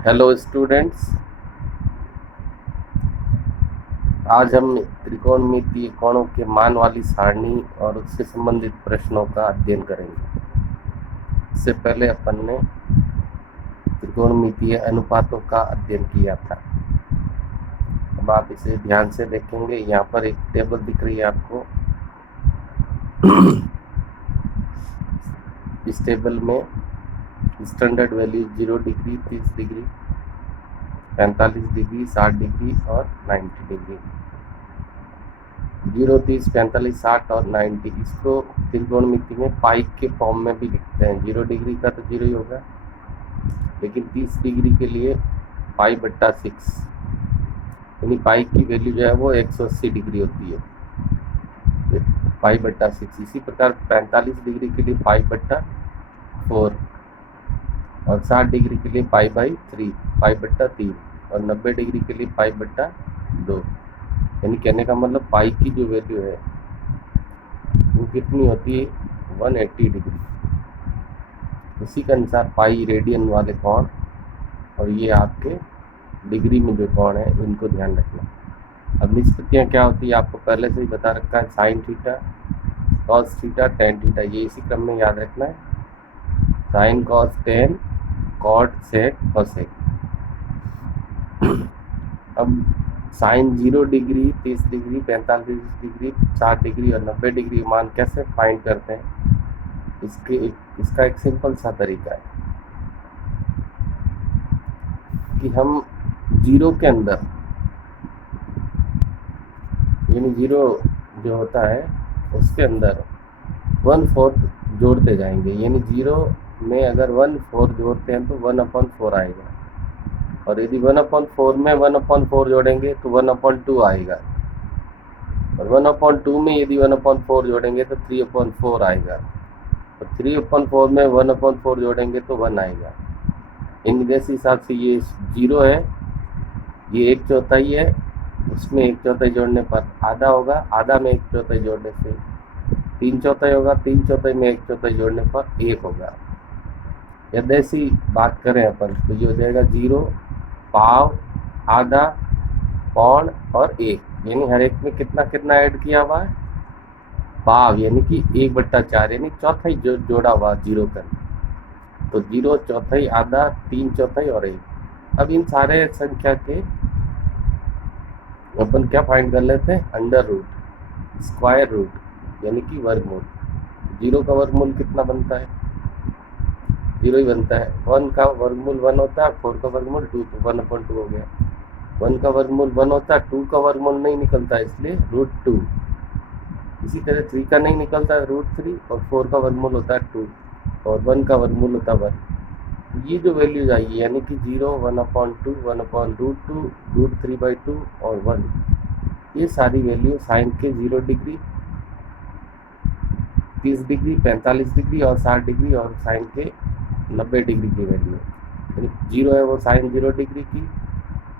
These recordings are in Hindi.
हेलो स्टूडेंट्स, आज हम त्रिकोणमितीय कोणों के मान वाली सारणी और उससे संबंधित प्रश्नों का अध्ययन करेंगे। इससे पहले अपन ने त्रिकोणमितीय अनुपातों का अध्ययन किया था। अब आप इसे ध्यान से देखेंगे। यहाँ पर एक टेबल दिख रही है आपको। इस टेबल में standard value 0 degree, 30 degree, 45 degree, 60 degree और 90 डिग्री। 0, 30, 45, 60 और 90 इसको त्रिकोणमिति में पाई के फॉर्म में भी लिखते हैं। 0 डिग्री का तो 0 ही होगा, लेकिन 30 डिग्री के लिए पाई बट्टा 6, यानी पाई की वैल्यू जो है वो 180 डिग्री होती है, पाई बट्टा 6। इसी प्रकार 45 डिग्री के लिए पाई बट्टा 4 और 60 डिग्री के लिए पाई बाई 3, पाई बट्टा 3 और 90 डिग्री के लिए पाई बट्टा 2। यानी कहने का मतलब पाई की जो वैल्यू है वो कितनी होती है, 180 डिग्री। उसी के अनुसार पाई रेडियन वाले कोण और ये आपके डिग्री में जो कोण है इनको ध्यान रखना। अब निष्पत्तियाँ क्या होती है आपको पहले से ही बता रखा है। Sine theta, cos theta, tan theta, ये इसी क्रम में याद रखना है। Sine, cos, tan, cot, sec, cosec. अब sine 0 degree, 30 degree, 45 degree, 60 degree और 90 डिग्री मान कैसे फाइंड करते हैं, इसका एक सिंपल सा तरीका है कि हम 0 के अंदर, यानी 0 जो होता है उसके अंदर 1/4 जोड़ते जाएंगे। यानी 0 में अगर 1/4 जोड़ते हैं तो 1/4 आएगा, और यदि 1/4 में 1/4 जोड़ेंगे तो 1/2 आएगा, और 1/2 में यदि 1/4 जोड़ेंगे तो 3/4 आएगा, और 3/4 में 1/4 जोड़ेंगे तो 1 आएगा। इन जैसे हिसाब से ये 0 है, ये 1/4 है, उसमें 1/4 जोड़ने पर आधा होगा, आधा में 1/4 जोड़ने से 3/4 होगा, 3/4 में 1/4 जोड़ने पर 1 होगा। यदि ऐसी बात करें अपन तो ये हो जाएगा 0, पाव, आधा, पौन और 1, यानी हर एक में कितना कितना ऐड किया हुआ है, पाव, यानी कि 1/4, यानी चौथाई जोड़ा हुआ 0 का। तो 0, चौथाई, आधा, 3/4 और 1। अब इन सारे संख्या के अपन क्या फाइंड कर लेते हैं, अंडर रूट, स्क्वायर रूट, यानी कि वर्गमूल। 0 का वर्गमूल कितना बनता है, 0 ही बनता है। 1 का वर्गमूल 1 होता है, 4 का वर्गमूल 2, तो 1/2 हो गया। 1 का वर्गमूल 1 होता है, 2 का वर्गमूल नहीं निकलता, इसलिए √2। इसी तरह 3 का नहीं निकलता, √3, और 4 का वर्गमूल होता है 2, और 1 का वर्गमूल होता है 1। ये जो वैल्यूज आई यानी कि 0, 1/2, 1/√2, √3/2 और 1, ये सारी वैल्यू साइन के 0 डिग्री, 30 डिग्री, 45 डिग्री और 60 डिग्री और साइन के 90 डिग्री की वैल्यू है। 0 है वो साइन 0 डिग्री की,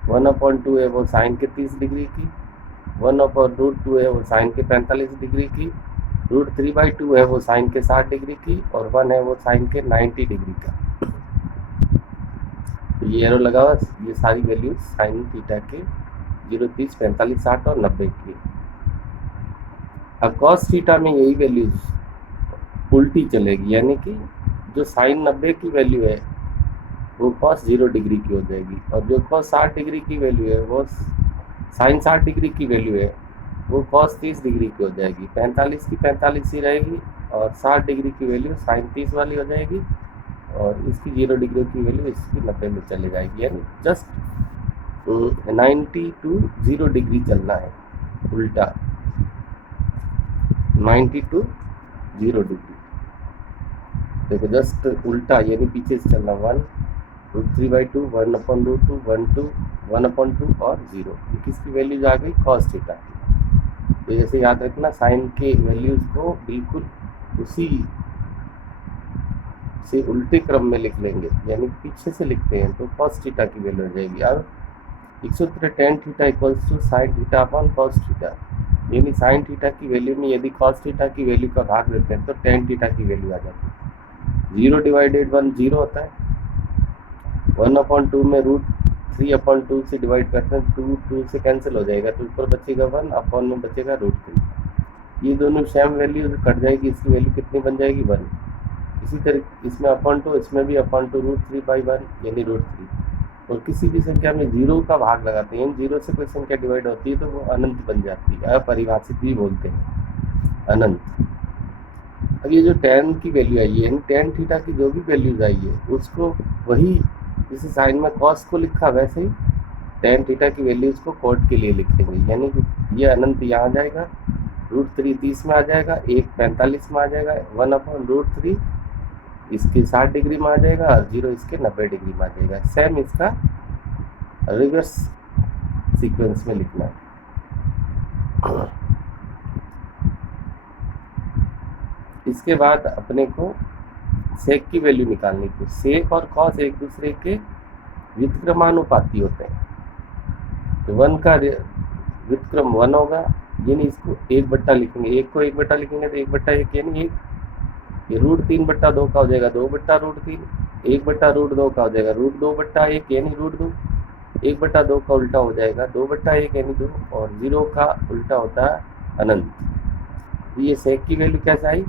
1/2 है वो साइन के 30 डिग्री की, 1/√2 है वो साइन के 45 डिग्री की, √3/2 है वो साइन के 60 डिग्री की, और 1 है वो साइन के 90 डिग्री का। तो ये एरो लगा हुआ, ये सारी वैल्यूज साइन थीटा के 0, 30, 45, 60 और 90 की। अब कॉस थीटा में यही वैल्यूज उल्टी चलेगी, यानी कि जो साइन 90 की वैल्यू है वो कॉस 0 डिग्री की हो जाएगी, और जो कॉस 60 डिग्री की वैल्यू है वो साइन 60 डिग्री की वैल्यू है वो कॉस 30 डिग्री की हो जाएगी। 45 की 45 ही रहेगी, और 60 डिग्री की वैल्यू साइन 30 वाली हो जाएगी, और इसकी 0 डिग्री की वैल्यू इसकी 90 में चली जाएगी। यानी जस्ट 90 to 0 डिग्री चलना है, उल्टा 90 to 0 डिग्री। देखो जस्ट उल्टा, यानी पीछे से चलना, 1, √3/2, 1/√2, 1/2, 1/2 और 0। ये किसकी वैल्यूज आ गई, कॉस थीटा की। तो जैसे याद रखना, साइन के वैल्यूज को बिल्कुल उसी से उल्टे क्रम में लिख लेंगे, यानी पीछे से लिखते हैं तो कॉस थीटा की वैल्यू हो जाएगी। अब एक सूत्र tan theta equals to sine theta upon cos theta, यानी साइन थीटा की वैल्यू में यदि कॉस थीटा की वैल्यू का भाग देते हैं तो टेन थीटा की वैल्यू आ जाती है। 0/1 0 होता है, 1/2 में √3/2 से डिवाइड करते हैं, 2 से कैंसिल हो जाएगा, तो ऊपर बचेगा 1, अपॉन में बचेगा √3। ये दोनों सेम वैल्यू कट जाएगी, इसकी वैल्यू कितनी बन जाएगी 1। इसी तरह इसमें 1/2, इसमें भी 1/2 √3/1 यानी √3। और किसी भी संख्या में 0 का भाग लगाते हैं, 0 से कोई संख्या डिवाइड होती है तो वो अनंत बन जाती है, अपरिभाषित भी बोलते हैं, अनंत। अब ये जो tan की वैल्यू आई है, यानी tan थीटा की जो भी वैल्यूज आई है उसको वही जैसे साइन में cos को लिखा वैसे ही tan थीटा की वैल्यूज को cot के लिए लिखेंगे, यानी कि ये अनंत यहाँ आ जाएगा, √3 30 में आ जाएगा, 1 45 में आ जाएगा, 1/√3 इसके 60 डिग्री में आ जाएगा और 0 इसके 90 डिग्री में आ जाएगा। सेम इसका रिवर्स सीक्वेंस में लिखना है। इसके बाद अपने को सेक की वैल्यू निकालनी थी। सेक और कॉस एक दूसरे के व्युत्क्रमानुपाती होते हैं, तो 1 का व्युत्क्रम 1 होगा, यानी इसको 1/, लिखेंगे, 1 को 1/, लिखेंगे तो 1/1 यानी 1, ये √3/2 का हो जाएगा 2/√3, 1/√2 का हो जाएगा √2/1 यानी √2, 1/2 का उल्टा हो जाएगा 2/1 यानी 2, और 0 का उल्टा होता है अनंत। ये सेक की वैल्यू कैसे आई,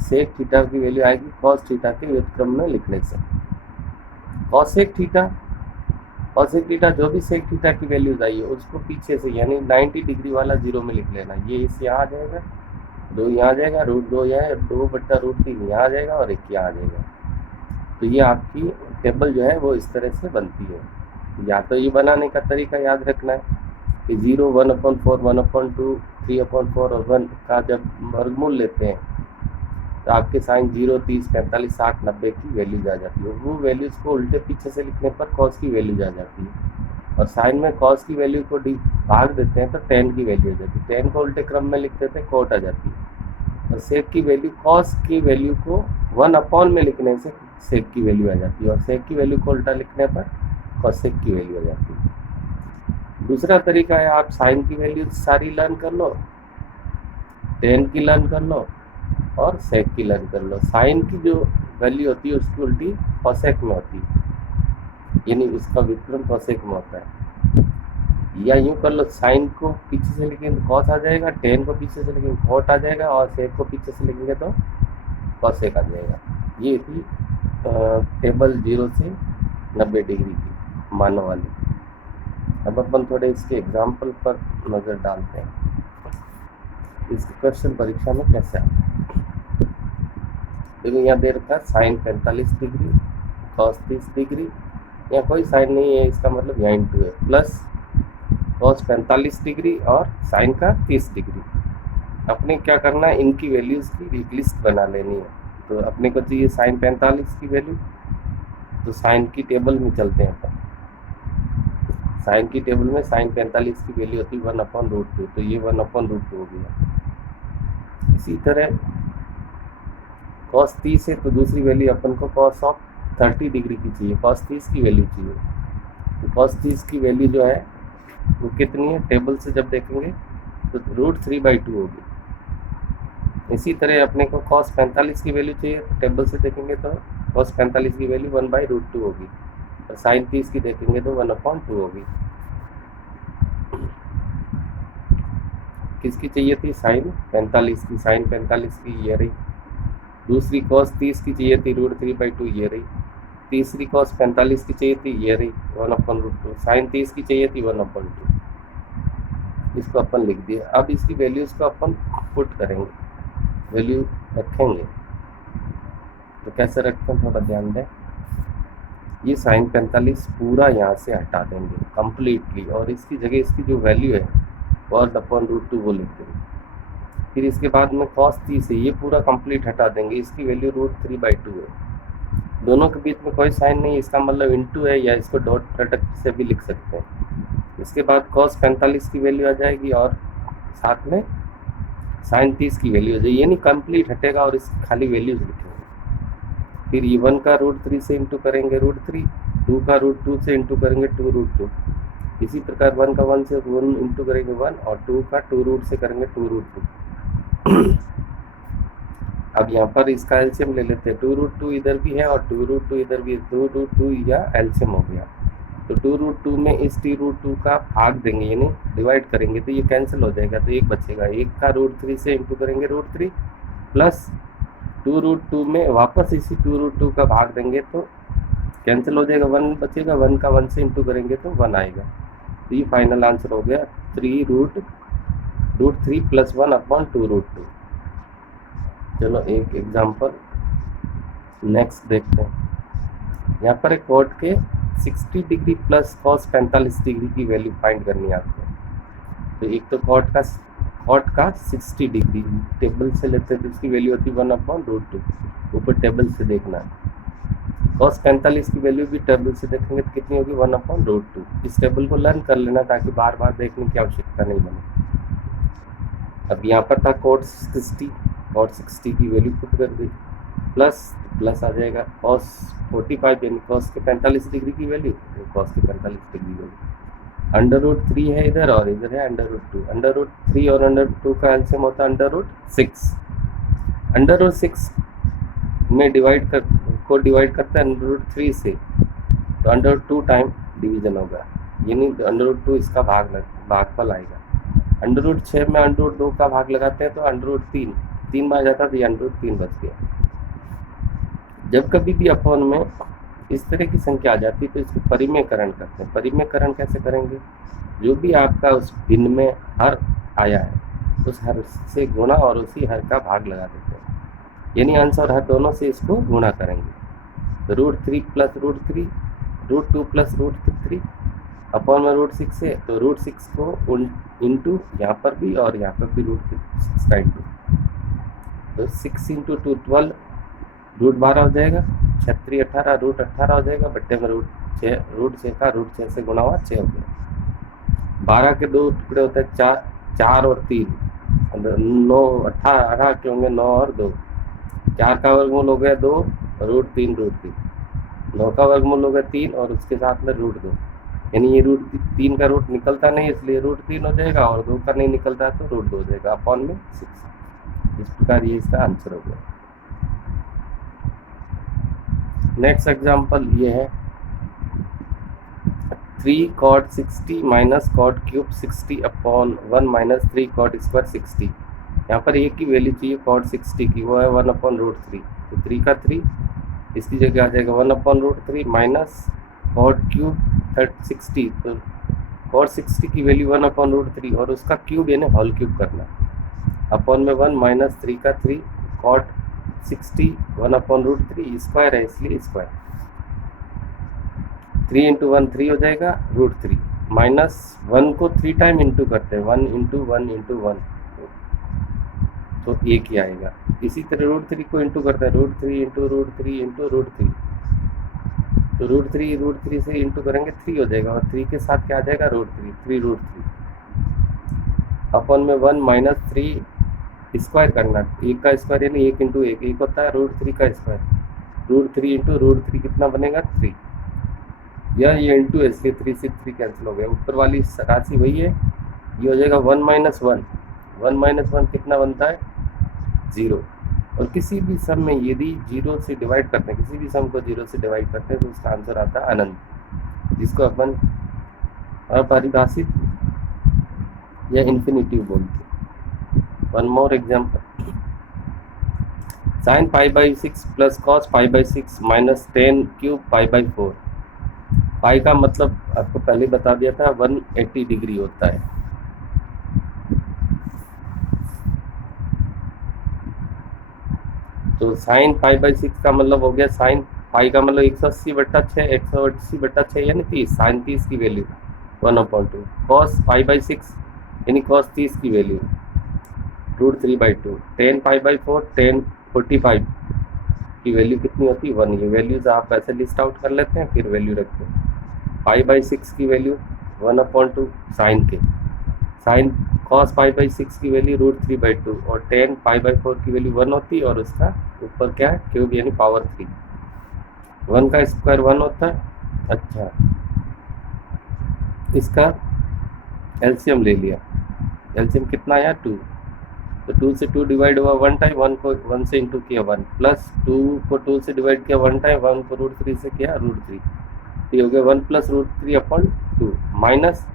सेक थीटा की वैल्यू आएगी कॉस थीटा के व्युत्क्रम में लिखने से। कॉसेक थीटा जो भी सेक थीटा की वैल्यूज आई है उसको पीछे से यानी 90 डिग्री वाला 0 में लिख लेना। ये इस यहाँ आ जाएगा, 2 यहाँ आ जाएगा, √2 यहाँ, 2/√3 यहाँ आ जाएगा और 1 यहाँ आ जाएगा। तो ये आपकी टेबल जो है वो इस तरह से बनती है। या तो ये बनाने का तरीका याद रखना है कि 0, 1/4, 1/2, 3/4 और 1 का जब वर्गमूल लेते हैं तो आपके साइन 0, 30, 45, 60, 90 की वैल्यूज आ जाती है। वो वैल्यूज को उल्टे पीछे से लिखने पर कॉस की वैल्यूज आ जाती है, और साइन में कॉस की वैल्यू को भाग देते हैं तो tan की वैल्यू आ जाती है, tan को उल्टे क्रम में लिख देते हैं cot आ जाती है। और सेक की वैल्यू कॉस की वैल्यू को 1/, में लिखने से सेक की वैल्यू आ जाती है, और सेक की वैल्यू को उल्टा लिखने पर कॉसेक की वैल्यू आ जाती है। दूसरा तरीका है, आप साइन की वैल्यू सारी लर्न कर लो, tan की लर्न कर लो और सेक की लर्न कर लो। साइन की जो वैल्यू होती है उसकी उल्टी कॉसेक में होती है, यानी उसका व्युत्क्रम कॉसेक में होता है। या यूँ कर लो, साइन को पीछे से लिखेंगे तो कॉस आ जाएगा, tan को पीछे से लिखेंगे कॉट आ जाएगा, और सेक को पीछे से लिखेंगे तो कॉसेक आ जाएगा। ये थी टेबल 0 से 90 डिग्री की मानों वाली। अब अपन थोड़े इसके एग्जाम्पल पर नज़र डालते हैं, इसके क्वेश्चन परीक्षा में कैसे आता है। देखो यहाँ दे रखा है साइन 45 डिग्री, कॉस 30 डिग्री, यहाँ कोई साइन नहीं है, इसका मतलब यहाँ इंटू है, प्लस कॉस 45 डिग्री और साइन का 30 डिग्री। अपने क्या करना है, इनकी वैल्यूज़ की एक लिस्ट बना लेनी है। तो अपने को चाहिए साइन 45 की वैल्यू, तो साइन की टेबल में चलते हैं अपन। साइन की टेबल में साइन 45 की वैल्यू होती है 1/√2, तो ये 1/√2 हो गया। इसी तरह कॉस 30 है तो दूसरी वैल्यू अपन को कॉस ऑफ 30 डिग्री की चाहिए, कॉस 30 की वैल्यू चाहिए। तो कॉस 30 की वैल्यू जो है वो कितनी है, टेबल से जब देखेंगे तो √3/2 होगी। इसी तरह अपने को कॉस 45 की वैल्यू चाहिए, तो टेबल से देखेंगे तो कॉस 45 की वैल्यू 1/√2 होगी, और साइन 30 की देखेंगे तो 1/2 होगी। किसकी चाहिए थी, साइन 45 की, साइन 45 की ये रही। दूसरी कॉस 30 की चाहिए थी √3/2, ये रही। तीसरी कॉस 45 की चाहिए थी, ये रही 1/√2। साइन 30 की चाहिए थी 1/2, इसको अपन लिख दिया। अब इसकी वैल्यूज को अपन पुट करेंगे, वैल्यू रखेंगे। तो कैसे रखते हैं थोड़ा ध्यान दें। ये साइन 45 पूरा यहाँ से हटा देंगे कम्प्लीटली, और इसकी जगह इसकी जो वैल्यू है 1/√2 वो लिख देंगे। फिर इसके बाद में कॉस 30 है, ये पूरा कंप्लीट हटा देंगे, इसकी वैल्यू √3/2 है। दोनों के बीच में कोई साइन नहीं, इसका मतलब इंटू है, या इसको डॉट प्रोडक्ट से भी लिख सकते हैं। इसके बाद कॉस 45 की वैल्यू आ जाएगी और साथ में साइन 30 की वैल्यू आ जाएगी, यानी कंप्लीट हटेगा और इस खाली वैल्यूज लिखेंगे। फिर ये 1 का √3 से इंटू करेंगे √3, 2 का √2 से इंटू करेंगे 2√2। इसी प्रकार 1 का 1 से 1 इंटू करेंगे 1, और 2 का 2 रूट से करेंगे 2√2। अब यहाँ पर इसका एलसीएम ले लेते हैं। 2√2 इधर भी है और 2√2 इधर भी है, 2√2 या एलसीएम हो गया। तो 2√2 में इस t√2 का भाग देंगे, यानी डिवाइड करेंगे तो ये कैंसिल हो जाएगा, तो एक बचेगा। एक का √3 से इंटू करेंगे √3 प्लस 2√2 में वापस इसी 2√2 का भाग देंगे तो कैंसिल हो जाएगा, 1 बचेगा। 1 का 1 से इंटू करेंगे तो 1 आएगा। तो ये फाइनल आंसर हो गया 3√3 प्लस 1/2√2। चलो एक एग्जाम्पल नेक्स्ट देखते हैं। यहाँ पर एक कॉट के 60 डिग्री प्लस cos 45 डिग्री की वैल्यू फाइंड करनी है आपको। तो एक तो कॉट का 60 डिग्री टेबल से लेते हैं तो इसकी वैल्यू होती है 1/√2। ऊपर टेबल से देखना है। cos 45 की वैल्यू भी टेबल से देखेंगे तो कितनी होगी 1/√2। इस टेबल को लर्न कर लेना ताकि बार बार देखने की आवश्यकता नहीं बने। अब यहाँ पर था cot 60 की वैल्यू पुट कर दी, प्लस आ जाएगा cos 45 यानी cos के 45 डिग्री की वैल्यू, cos के 45 डिग्री वैल्यू। √3 है इधर और इधर है √2। √3 और √2 का एलसीएम होता है √6। √6 में डिवाइड करते हैं √3 से, तो √2 टाइम डिवीजन होगा, यानी √2 इसका भागफल आएगा। √6 में √2 का भाग लगाते हैं तो √3 बार जाता तो ये √3 बच गया। जब कभी भी अपॉन में इस तरह की संख्या आ जाती तो इसको परिमेयकरण करते हैं। परिमेयकरण कैसे करेंगे? जो भी आपका उस भिन्न में हर आया है उस हर से गुणा और उसी हर का भाग लगा देते हैं, यानी अंश और हर दोनों से इसको गुणा करेंगे। √3 प्लस √3, √2 प्लस √3 अपॉन में √6 है तो √6 को इंटू यहाँ पर भी और यहाँ पर भी √6 का इंटू, तो 6 इंटू 2 12, √12 हो जाएगा, 36 18, √18 हो जाएगा, बट्टे में √6 का √6 से गुणा हुआ 6 हो गया। 12 के 2 टुकड़े होते हैं 4 और 3, 9 18 के होंगे 9 और 2, 4 का वर्गमूल हो गया 2, √3 9 का वर्गमूल हो गया 3 और उसके साथ में √2, यानी ये √3 का रूट निकलता नहीं इसलिए √3 हो जाएगा और 2 का नहीं निकलता तो √2 हो जाएगा अपॉन में 6। इस प्रकार ये इसका आंसर हो गया। नेक्स्ट एग्जांपल ये है 3 cot 60 minus cot cube 60 upon 1 minus 3 cot square 60। यहाँ पर एक ही वैल्यू चाहिए cot 60 की, वो है 1/√3। तो 3 का 3 इसकी जगह आ जाएगा 1/√3 माइनस cot क्यूब 60। तो cot 60 की वैल्यू 1/√3 और उसका क्यूब यानी होल क्यूब करना, अपॉन में 1 माइनस 3 का 3 cot 60 1/√3 स्क्वायर है इसलिए स्क्वायर, 3 इंटू 1 3 हो जाएगा √3 माइनस 1 को 3 टाइम इंटू करते हैं 1 इंटू 1 इंटू 1 तो 1 ही आएगा। इसी तरह √3 को इंटू करते हैं √3 इंटू √3 इंटू √3, तो √3 से इंटू करेंगे 3 हो जाएगा और 3 के साथ क्या आ जाएगा √3 अपॉन में 1 माइनस 3 स्क्वायर करना, 1 का स्क्वायर यानी 1 इंटू 1 होता है √3 का स्क्वायर, √3 इंटू √3 कितना बनेगा 3, ये इंटू इसलिए 3 से 3 कैंसिल हो गया। ऊपर वाली राशि वही है, ये हो जाएगा 1 माइनस 1 कितना बनता है 0। और किसी भी सम में यदि 0 से डिवाइड करते हैं, किसी भी सम को 0 से डिवाइड करते हैं तो उसका आंसर आता है अनंत, जिसको अपन अपरिभाषित या इन्फिनिटिव बोलते हैं। One more example, sin π/6 plus cos π/6 minus 10 cube π/4। Pi का मतलब आपको पहले बता दिया था 180 डिग्री होता है। तो साइन π/6 का मतलब हो गया, साइन पाई का मतलब 180/6, 180/6 यानी 30, साइन 30 की वैल्यू 1/2, cos π/6 यानी cos 30 की वैल्यू √3/2, 10 π/4 10 45 की वैल्यू कितनी होती है 1। ये वैल्यूज आप ऐसे लिस्ट आउट कर लेते हैं फिर वैल्यू रखते हैं। π/6 की वैल्यू 1/2 साइन के, साइन cos π/6 की वैल्यू √3/2 और 10 π/4 की वैल्यू 1 होती है और उसका ऊपर क्या है क्यूब यानी पावर 3, 1 का स्क्वायर 1 होता है। अच्छा, इसका एलसीएम ले लिया, एलसीएम कितना आया 2, तो 2 से 2 डिवाइड हुआ 1 टाइम, 1 को 1 से इंटू किया 1, प्लस 2 को 2 से डिवाइड किया 1 टाइम, 1 को √3 से किया √3, तो ये हो गया 1 प्लस √3 अपॉन 2 माइनस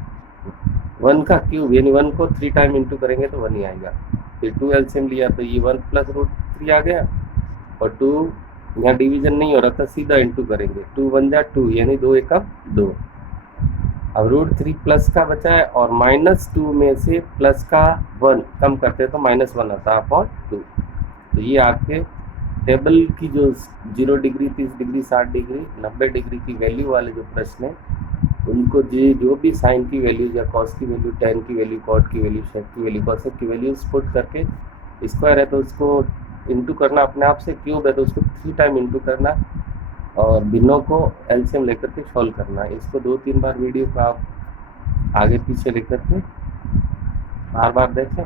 1 का क्यूब, यानी 1 को 3 टाइम इंटू करेंगे तो 1 ही आएगा। फिर 2 एलसीएम लिया तो ये 1 प्लस √3 आ गया, और 2 यहाँ डिवीजन नहीं हो रहा था, सीधा इंटू करेंगे, 2 1 जा 2, यानी 2 एकम 2। अब √3 प्लस का बचा है, और -2 में से प्लस का 1 कम करते हैं तो -1 आता है अपॉन 2। तो ये आपके टेबल की जो 0 डिग्री, 30 डिग्री, 60 डिग्री, 90 डिग्री की वैल्यू वाले जो प्रश्न हैं, उनको जो भी साइन की वैल्यू या कॉस की वैल्यू, टेन की वैल्यू, कॉट की वैल्यू, शेक की वैल्यू, कॉसेक की वैल्यू पुट करके, स्क्वायर है तो उसको इंटू करना अपने आप से, क्यूब है तो उसको 3 टाइम इंटू करना, और भिन्नों को एलसीएम लेकर के सॉल्व करना है। इसको 2-3 बार वीडियो को आप आगे पीछे लेकर के बार बार देखें,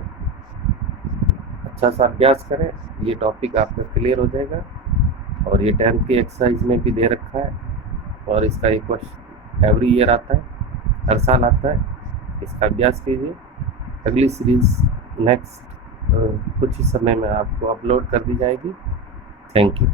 अच्छा सा अभ्यास करें, ये टॉपिक आपका क्लियर हो जाएगा। और ये 10th की एक्सरसाइज में भी दे रखा है, और इसका एक क्वेश्चन एवरी ईयर आता है, हर साल आता है। इसका अभ्यास कीजिए। अगली सीरीज़ नेक्स्ट कुछ ही समय में आपको अपलोड कर दी जाएगी। Thank you.